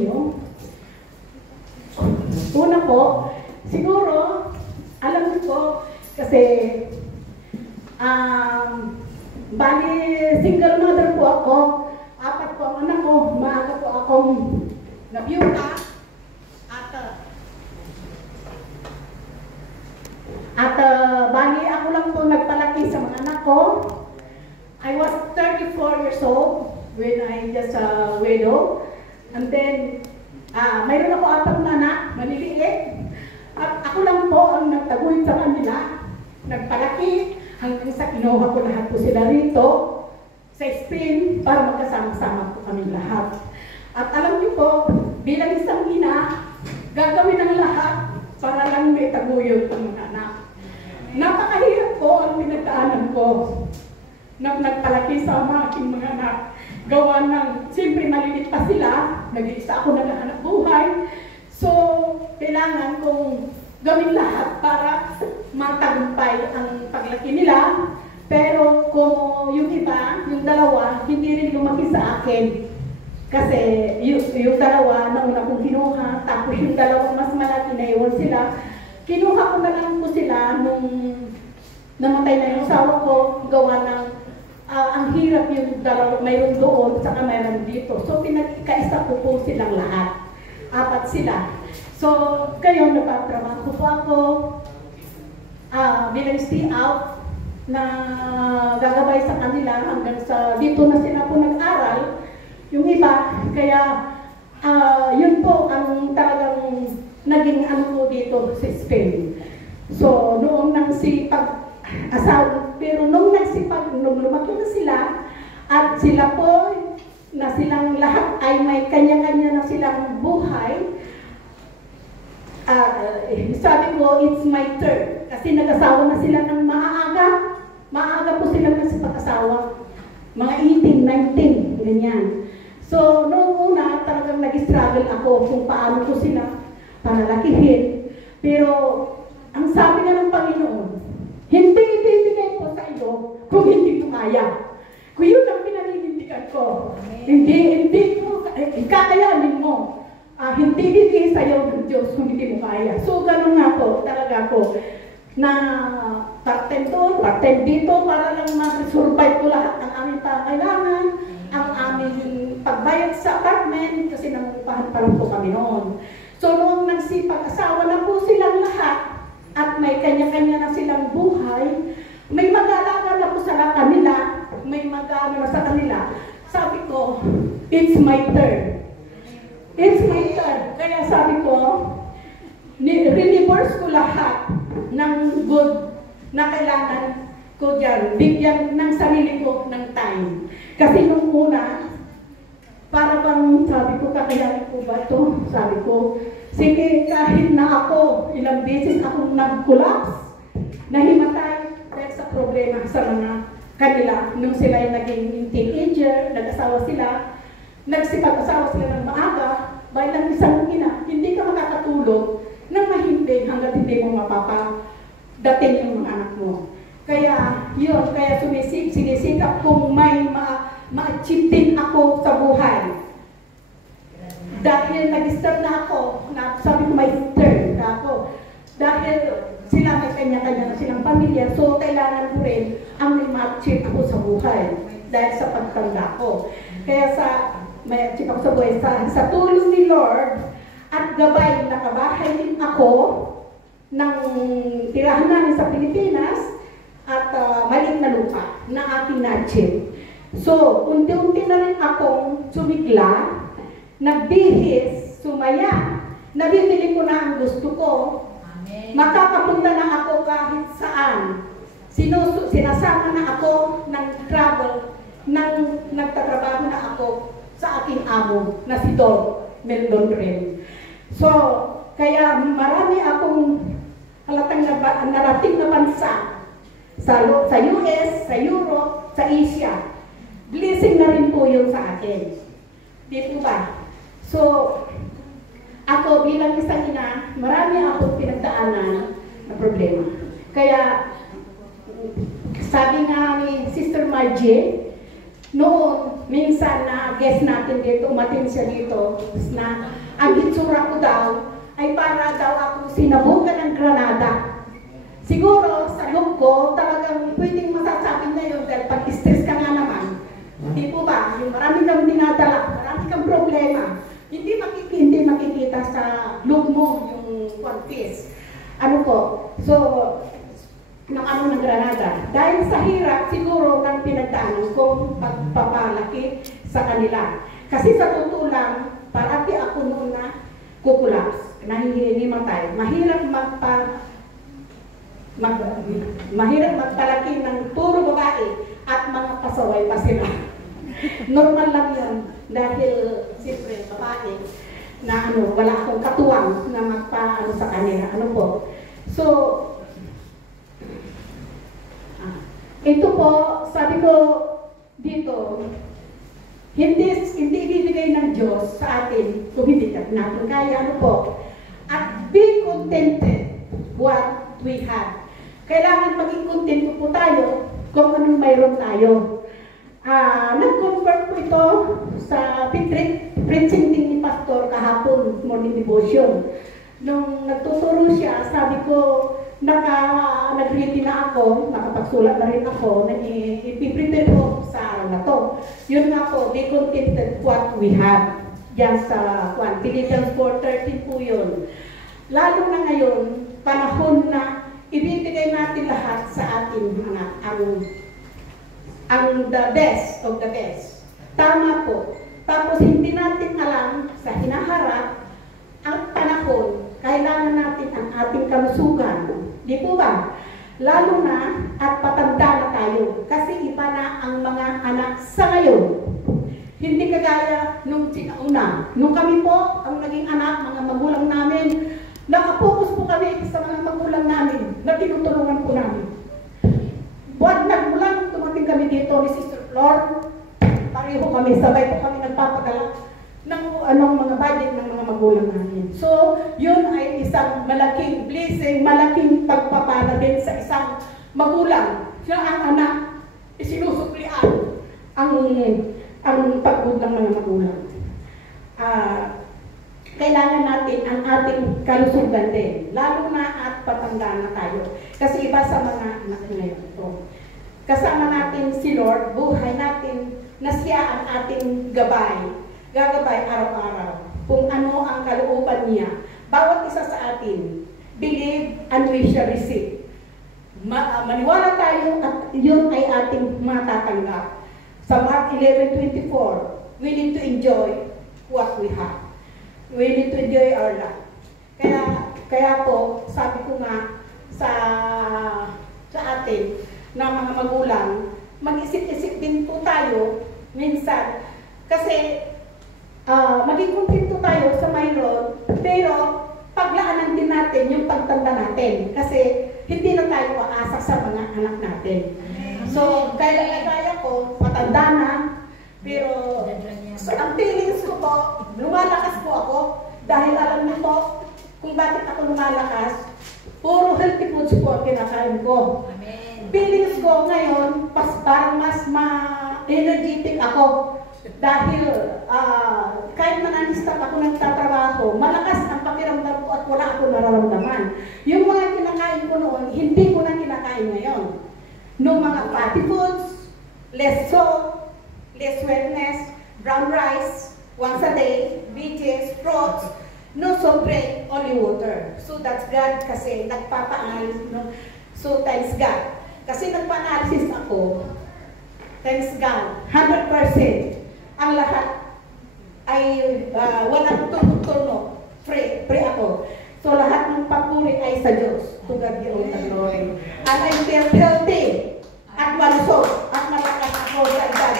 inyo. Una po, siguro, alam niyo po, kasi, bali, single mother po ako, 4 po ang anak ko, maaga po akong nabiyuta, at bali, ako lang po nagpalaki sa mga anak ko. I was 34 years old when I just widow. And then, mayroon ako 4 na anak, maliliit. At ako lang po ang nagtaguyod sa kanila. Nagpalaki hanggang sa kinuha ko lahat po sila rito sa Spain para magkasama-sama po kami lahat. At alam niyo po, bilang isang ina, gagawin ang lahat para lang may taguyod ang mga anak. Napakahirap po ang pinagdaanan ko na nagpalaki sa aking mga anak. Gawa ng, siyempre malilit pa sila, nag-iisa ako naghahanap buhay. So, kailangan kong gawin lahat para matagumpay ang paglaki nila. Pero kung yung iba, yung dalawa, hindi rin lumaki sa akin. Kasi yung dalawa na una kong kinuha, tapos yung dalawang mas malaki na iwan sila. Kinuha ko na lang po sila nung namatay na yung asawa ko, gawa ng ang hirap yung dalawa, mayroon doon, saka mayroon dito. So, pinagkaisa ko po silang lahat. 4 sila. So, kayo, napatrabaho po ako bilang stay out na gagabay sa kanila hanggang sa dito na sila po nag-aral. Yung iba, kaya yun po ang talagang naging ano po dito sa Spain. So, noong nagsipag-asawa, pero nung lumaki na sila, at sila po, na silang lahat ay may kanya-kanya na silang buhay, sabi ko, it's my turn. Kasi nag-asawa na sila ng maaga. Maaga po silang nagsipag-asawa. Mga 18, 19, ganyan. So, noong una, talagang nag-struggle ako kung paano ko sila panalakihin. Pero, ang sabi nga ng Panginoon, hindi ibibigay ko sa iyo kung hindi mo kaya. Kung yun ang pinaninindigan ko, hindi ko, kakayanin mo. Hindi bibigay sa iyo ng Diyos kung hindi mo kaya. So, ganun nga po, talaga po, na part-time to, part-time dito, para lang ma-survive ko lahat ng aming pangailangan, ang aming pagbayad sa apartment, kasi nangungupahan pa lang po kami noon. So, noong nagsipag-asawa na po silang lahat, at may kanya-kanya na silang buhay, may mag-aalaga na po sa kanila, may mag-aalaga sa kanila. Sabi ko, it's my turn. It's my turn. Kaya sabi ko, reverse ko lahat ng good na kailangan ko dyan. Bigyan ng sarili ko ng time. Kasi nung una, para bang sabi ko, kakayanin ko ba ito? Sabi ko, sige, kahit na ako, ilang beses akong nag-collapse, nahimatay dahil sa problema sa mga kanila. Nung sila ay naging teenager, nag-asawa sila, nagsipag-asawa sila ng maaga, bilang isang ina, hindi ka makakatulog nang mahimbing hanggat hindi mo mapapadating yung mga anak mo. Kaya, yun, kaya sinisikap kung may ma-achieve din ako sa buhay. Dahil nag-start na ako, sabi ko may turn na ako. Dahil sila may kanya-kanya na silang pamilya, so kailangan ko rin ang may ma-achieve ako sa buhay. Dahil sa pagtanda ko. Kaya may achieve ako sa buhay. Sa tulong ni Lord, at gabay, nakabahay din ako ng tirahan namin sa Pilipinas, at maliit na lupa na aking na-achieve. So, unti-unti na rin akong sumigla, nagbihis, sumaya, nabibili ko na ang gusto ko. Amen. Makakapunta na ako kahit saan. Sinasama na ako ng travel, nagtatrabaho na ako sa aking amo na si Don Meldon Ren. So, kaya marami akong halatang narating na bansa sa US, sa Europe, sa Asia. Blessing na rin po yun sa akin. Di po ba? So, ako bilang isang ina, marami akong pinagdaanan na problema. Kaya, sabi nga ni Sister Margie, noon, minsan na guest natin dito, umatin siya dito, na ang hitsura ko daw ay para daw ako sinabugan ng granada. Siguro sa look ko, talagang pwedeng masasabi na yun dahil pag-stress ka nga naman. Hindi po ba? Yung marami kang dinadala, marami kang problema. Hindi makikita sa look mo yung one piece. Ano po? So, ng granada. Dahil sa hirap, siguro ng pinagdaanan kong pagpapalaki sa kanila. Kasi sa totoo lang, parati ako noon na kukulaps, nahihimatay. Mahirap magpalaki ng puro babae at mga pasaway pa sila. Normal lang yun dahil siyempre babae na wala akong katuwang na magpa sa kanila. Ano po? So, ito po, sabi ko dito, hindi ibibigay ng Diyos sa atin kung hindi natin kaya. Ano po? At be contented what we have. Kailangan maging contento po tayo kung anong mayroon tayo. Nag-confirm po ito sa preaching din ni Pastor kahapon, morning devotion. Nung nagtuturo siya, sabi ko, nag-ready na ako, nakapagsulat na rin ako, ipiprepare ko sa araw na to. Yun nga po, be contented what we have. Yan sa Philippians 4:13 po yun. Lalo na ngayon, panahon na ibibigay natin lahat sa ating anak, ang the best of the best. Tama po. Tapos hindi natin alam sa hinaharap ang panahon, kailangan natin ang ating kalusugan. Di po ba? Lalo na at patanda na tayo. Kasi iba na ang mga anak sa ngayon. Hindi kagaya nung sinauna. Nung kami po, ang naging anak, mga magulang namin, nakapokus po kami sa mga magulang namin na tinutulungan po namin. Buwan nagmulang, tumating kami dito ni Sister Flor. Pareho kami, sabay po kami nagpapadala ng mga budget ng mga magulang namin. So, yun ay isang malaking blessing, malaking pagpapala din sa isang magulang na ang anak isinusuklian ang pagod ng mga magulang. Kailangan natin ang ating kalusugan din, lalo na at patanda na tayo. Kasi iba sa mga anak ngayon ito. Kasama natin si Lord, buhay natin na siya ang ating gagabay araw-araw. Kung ano ang kalooban niya, bawat isa sa atin, believe and we shall receive. Maniwala tayo at yun ay ating matatanggap. Sa Mark 11:24, we need to enjoy what we have. We need to enjoy our life. Kaya po, sabi ko nga sa atin na mga magulang, mag-isip-isip din po tayo minsan. Kasi maging kontento tayo sa mayroon, pero paglaanan din natin yung pagtanda natin. Kasi hindi na tayo aasa sa mga anak natin. So, kaya ko, matanda na, pero ang feelings ko po, lumalakas po ako dahil alam niyo po kung bakit ako lumalakas. Puro healthy foods po ang kinakain ko. Amen. Feelings ko ngayon, parang mas energetic ako dahil kahit man-unstop ako nagtatrabaho, malakas ang pakiramdam ko at wala ako nararamdaman. Yung mga kinakain ko noon, hindi ko na kinakain ngayon. Nung mga fatty foods, less salt, less sweetness, brown rice, once a day, veggies, fruits, no soft drink, only water. So that's God kasi nagpapa-analysis. No? So thanks God. Kasi nagpa-analysis ako, thanks God, 100%. Ang lahat ay walang turno, free ako. So lahat ng papuri ay sa Diyos. To God be all the glory. And I feel healthy at malusog at malakas ako sa God.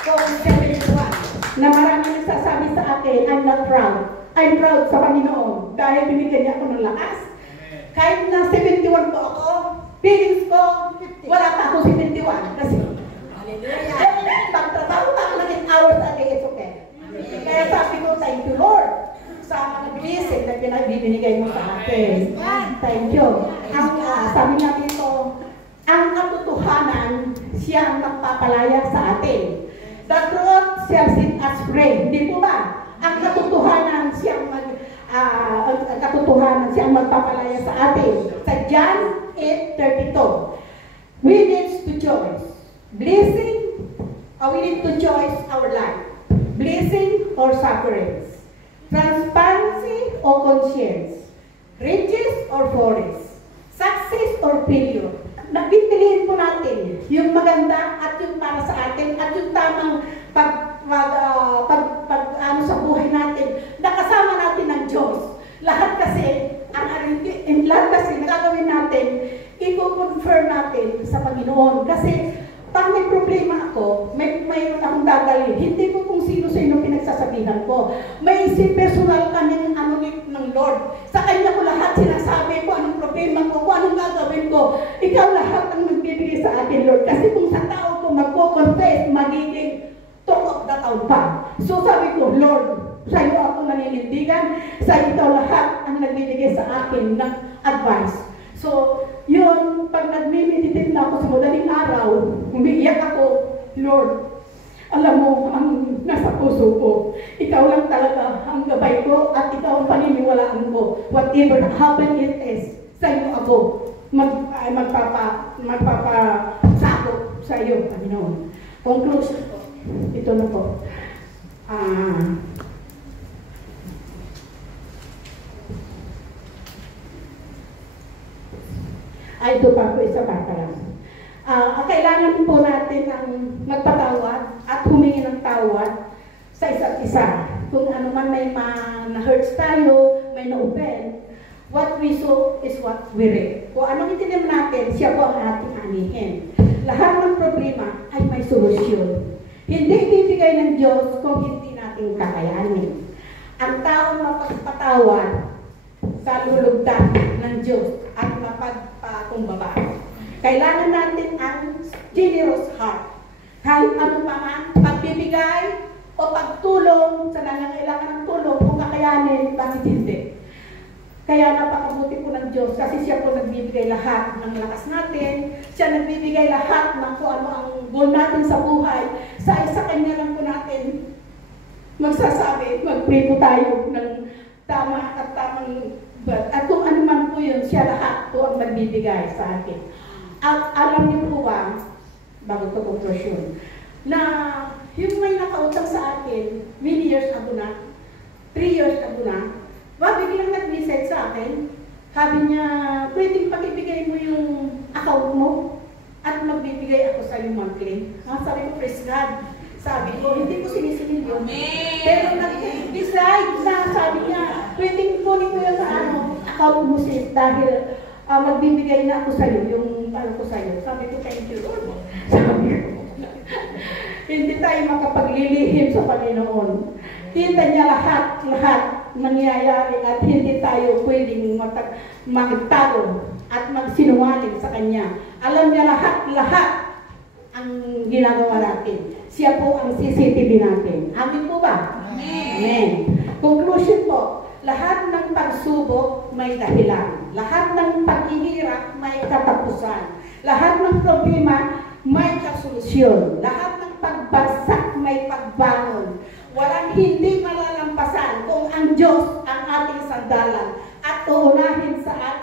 Kung 71, na marami nagsasabi sa akin, I'm not proud. I'm proud sa Panginoon dahil binigyan niya ako ng lakas. Kahit na 71 po ako, feelings ko, wala pa ako 71. Kasi, hallelujah, pagtrabaho pa ako ng 8 hours a day, it's okay. Kaya sabi ko, thank you Lord, sa mga blessing na pinabibinigay mo sa akin. Thank you. Sabi nga dito, ang katotohanan, siya ang magpapalaya sa atin. The truth shall set us free. Hindi po ba? Ang katotohanan siyang ang katotohanan, siya ang magpapalaya sa atin. Sa John 8:32, we need to choose blessing, or we need to choose our life. Blessing or sufferings. Transparency or conscience. Riches or forest. Success or failure. Napipiliin po natin yung maganda at yung para sa atin at yung tamang sa buhay natin. Nakasama natin ng Diyos. Lahat kasi, lahat kasi nagagawin natin, i-confirm natin sa Panginoon. Kasi pag may problema ako, mayroon akong dadalhin. Hindi ko kung sino-sino pinagsasabihan ko. May personal kaming ng Lord. Sa Kanya ko lahat sinasabi ko anong problema ko, kung anong gagawin ko. Ikaw lahat ang magbibigay sa akin, Lord. Kasi kung sa tao ko magpo-confess, magiging talk of the town pa. So sabi ko, Lord, sa iyo ako naninindigan, sa ikaw lahat ang nagbibigay sa akin ng advice. So, yun, pag nag-meditate na ako sa madaling araw, umiiyak ako, Lord, alam mo, ang nasa puso ko, ikaw lang talaga ang gabay ko at ikaw ang paniniwalaan ko. Whatever happen it is, sa iyo ako magpapasakop sa iyo, Panginoon. Conclusion ko, ito na po. Ito pa po isa pa lang. Kailangan po natin ang magpatawad at humingi ng tawad sa isa't isa. Kung ano man may na-hurts tayo, may na-offend, what we sow is what we reap. Kung anong itinim natin, siya po ang ating anihin. Lahat ng problema ay may solusyon. Hindi bibigay ng Diyos kung hindi natin kakayanin. Ang taong mapagpatawad sa lulugdan ng Diyos at mapagpakumbaba. Kailangan natin ang generous heart. Kahit ano pa man, pagbibigay o pagtulong sa nangangailangan ng tulong kung kakayanin, bakit hindi? Kaya napakabuti po ng Diyos kasi siya po nagbibigay lahat ng lakas natin. Siya nagbibigay lahat ng kung ano ang goal natin sa buhay. Sa Kanya lang po natin magsasabi, mag-pray po tayo ng tama at tamang at kung ano man po yun, siya lahat po ang magbibigay sa akin. At alam niyo po ba, bago ito conclusion, na yung may nakautang sa akin, many years ago na, 3 years ago na, biglang nag-message sa akin, sabi niya, pwedeng pakibigay mo yung account mo at magbibigay ako sa iyo monthly. Sabi ko, praise God. Sabi ko, hindi ko sinisingil yun. Pero nag-decide na, sabi niya, pwedeng kunin mo yung account mo sis dahil magbibigay na ako sa iyo, yung ano ko sa iyo. Sabi ko, thank you Lord. Sabi ko, hindi tayo makapaglilihim sa Panginoon. Kita niya lahat nangyayari at hindi tayo pwedeng magtago at magsinungaling sa Kanya. Alam niya lahat ang ginagawa natin. Siya po ang CCTV natin. Amin po ba? Amen. Amen. Conclusion po, lahat ng pagsubok may dahilan. Lahat ng paghihirap may katapusan. Lahat ng problema may kasolusyon. Lahat ng pagbagsak may pagbangon. Walang hindi malalampasan kung ang Diyos ang ating sandalan at uunahin sa atin